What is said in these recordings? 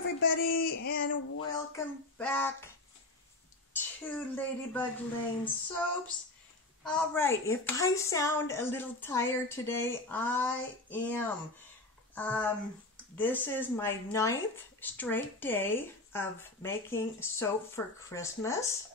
everybody, and welcome back to Ladybug Lane Soaps. Alright, if I sound a little tired today, I am. This is my 9th straight day of making soap for Christmas.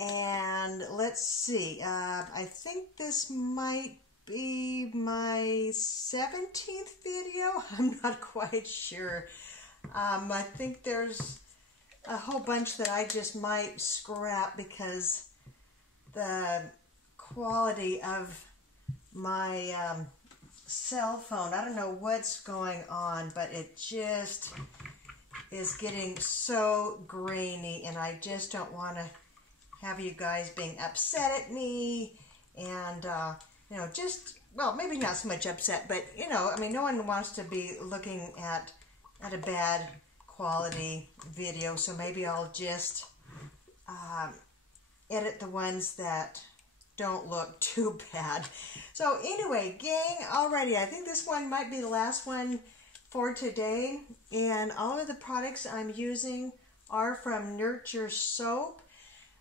And let's see, I think this might be my 17th video. I'm not quite sure. I think there's a whole bunch that I just might scrap because the quality of my cell phone, I don't know what's going on, but it just is getting so grainy, and I just don't want to have you guys being upset at me and you know, just, well, maybe not so much upset, but you know, I mean, no one wants to be looking at a bad quality video, so maybe I'll just edit the ones that don't look too bad. So anyway, gang, alrighty, I think this one might be the last one for today, and all of the products I'm using are from Nurture Soap.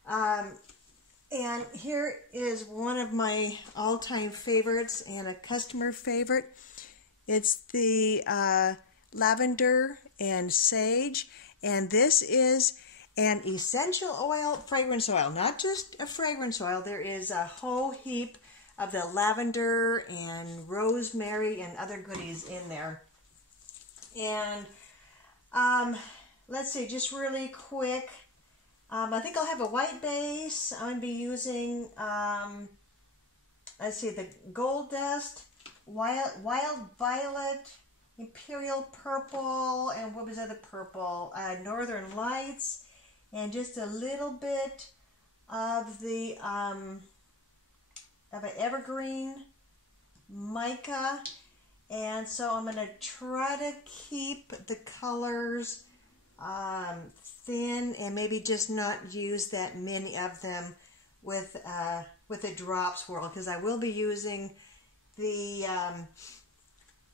And here is one of my all-time favorites and a customer favorite. It's the Lavender and Sage, and this is an essential oil, fragrance oil, not just a fragrance oil. There is a whole heap of the lavender and rosemary and other goodies in there. And let's see, just really quick, I think I'll have a white base. I'm going to be using, let's see, the Gold Dust, Wild Violet, Imperial Purple, and what was the other purple? Northern Lights, and just a little bit of the of an evergreen mica. And so I'm going to try to keep the colors thin, and maybe just not use that many of them with a drop swirl, because I will be using the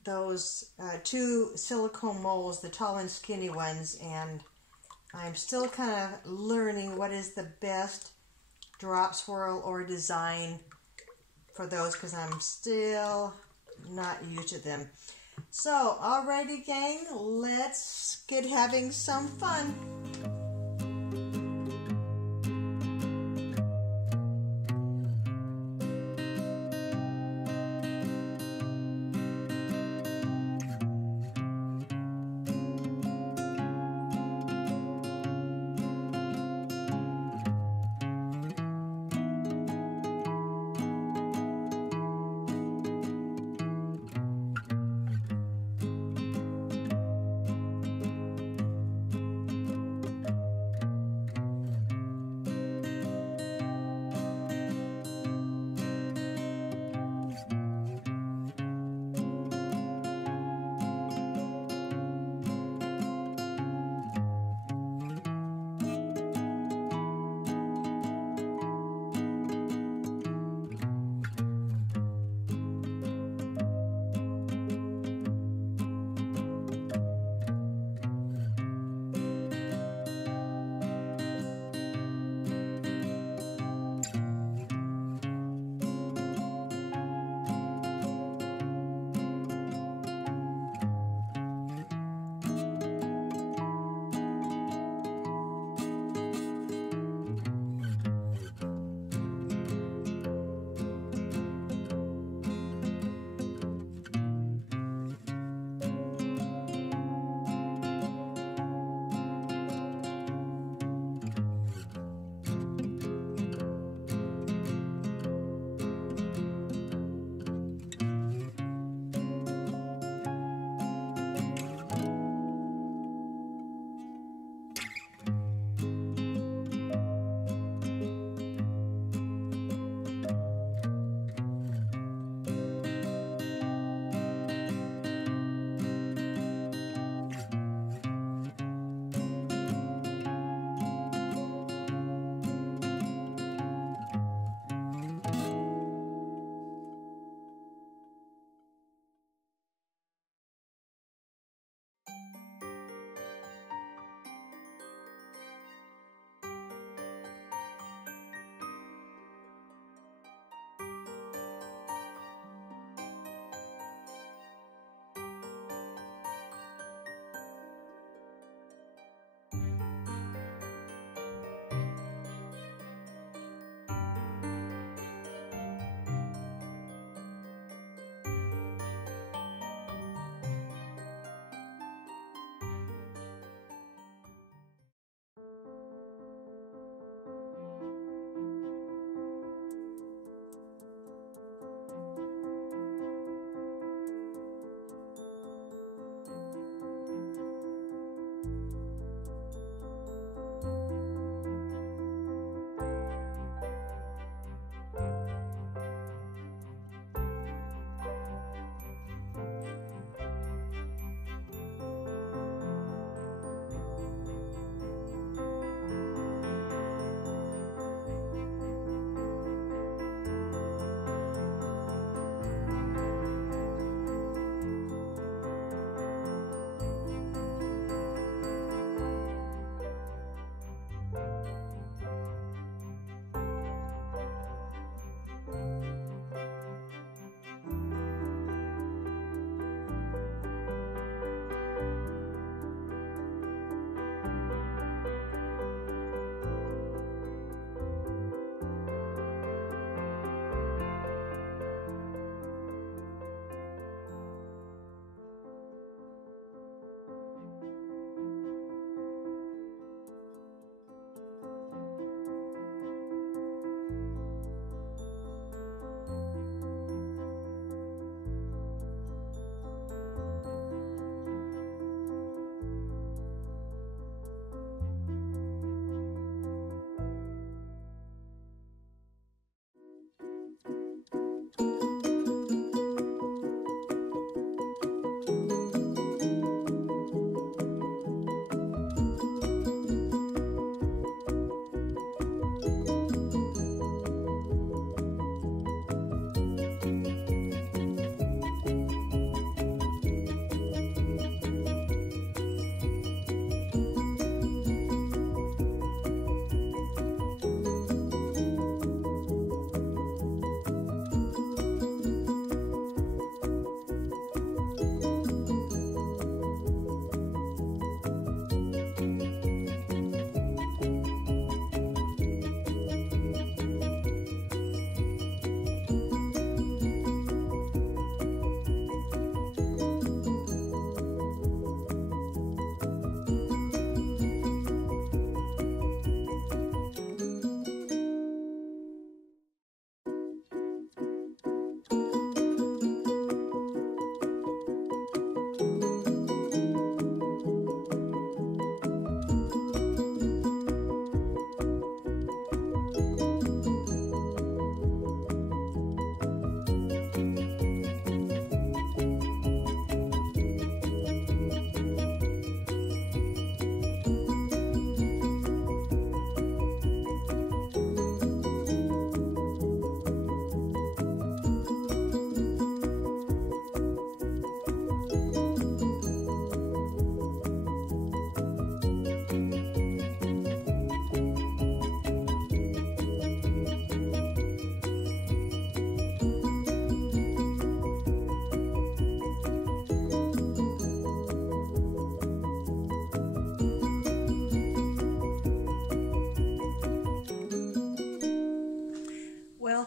those two silicone molds, the tall and skinny ones, and I'm still kind of learning what is the best drop swirl or design for those, because I'm still not used to them. So, alrighty gang, let's get having some fun.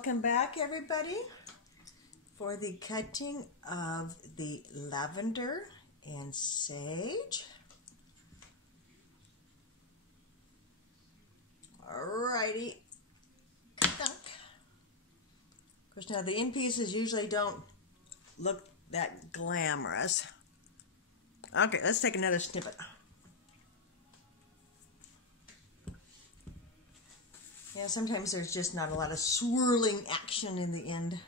welcome back everybody for the cutting of the lavender and sage. Alrighty. Of course, now the end pieces usually don't look that glamorous. Okay, let's take another snippet. Yeah, sometimes there's just not a lot of swirling action in the end.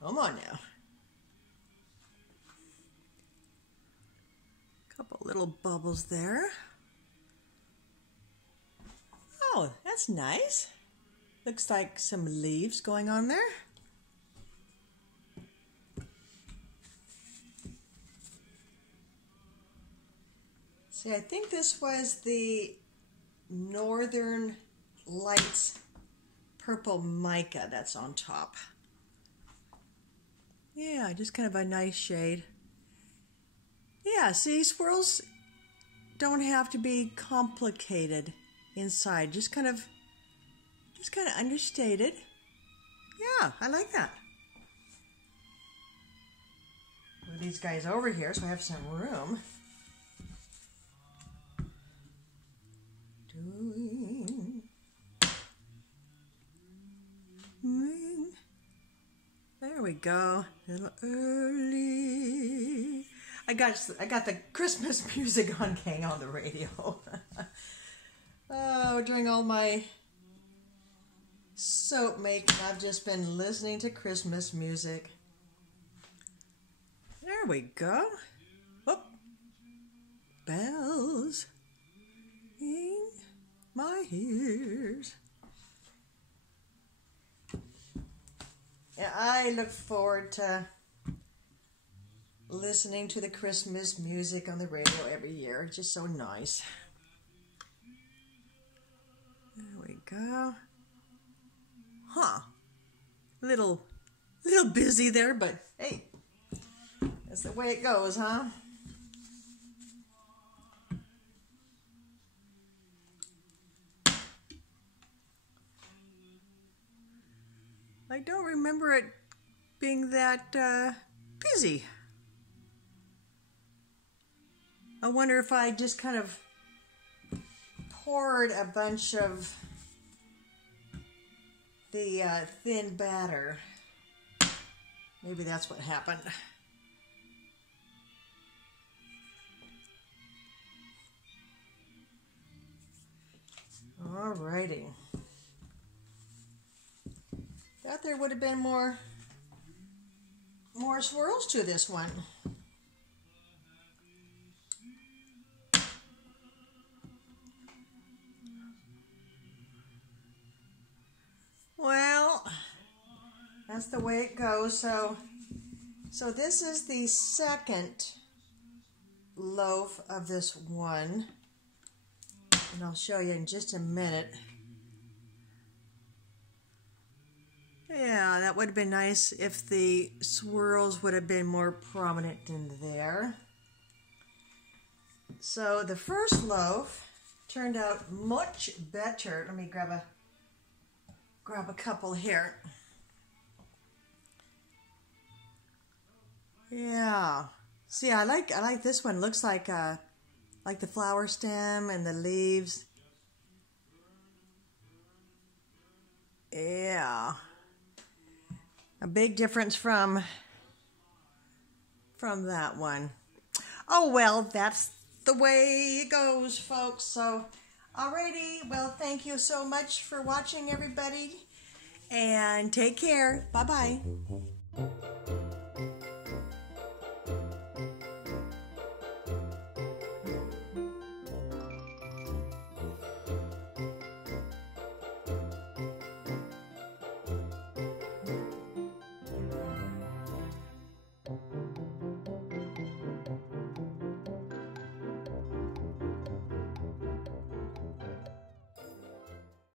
Come on now. Couple little bubbles there. Oh, that's nice. Looks like some leaves going on there. See, I think this was the Northern Lights purple mica that's on top. Yeah, just kind of a nice shade. Yeah, see, swirls don't have to be complicated inside. Just kind of understated. Yeah, I like that. Move these guys over here so I have some room. There we go. A little early. I got the Christmas music on the radio. Oh, during all my soap making, I've just been listening to Christmas music. There we go. Whoop. Bells in my ears. Yeah, I look forward to listening to the Christmas music on the radio every year. It's just so nice. There we go. Huh. Little busy there, but hey, that's the way it goes, huh? I don't remember it being that busy. I wonder if I just kind of poured a bunch of the thin batter. Maybe that's what happened. Alrighty. Thought there would have been more swirls to this one. Well, that's the way it goes. So this is the second loaf of this one, and I'll show you in just a minute. Yeah, that would have been nice if the swirls would have been more prominent in there. So the first loaf turned out much better. Let me grab a couple here. Yeah. See, I like this one. Looks like the flower stem and the leaves. Yeah. A big difference from that one. Oh, well, that's the way it goes, folks. So, alrighty. Well, thank you so much for watching, everybody. And take care. Bye-bye.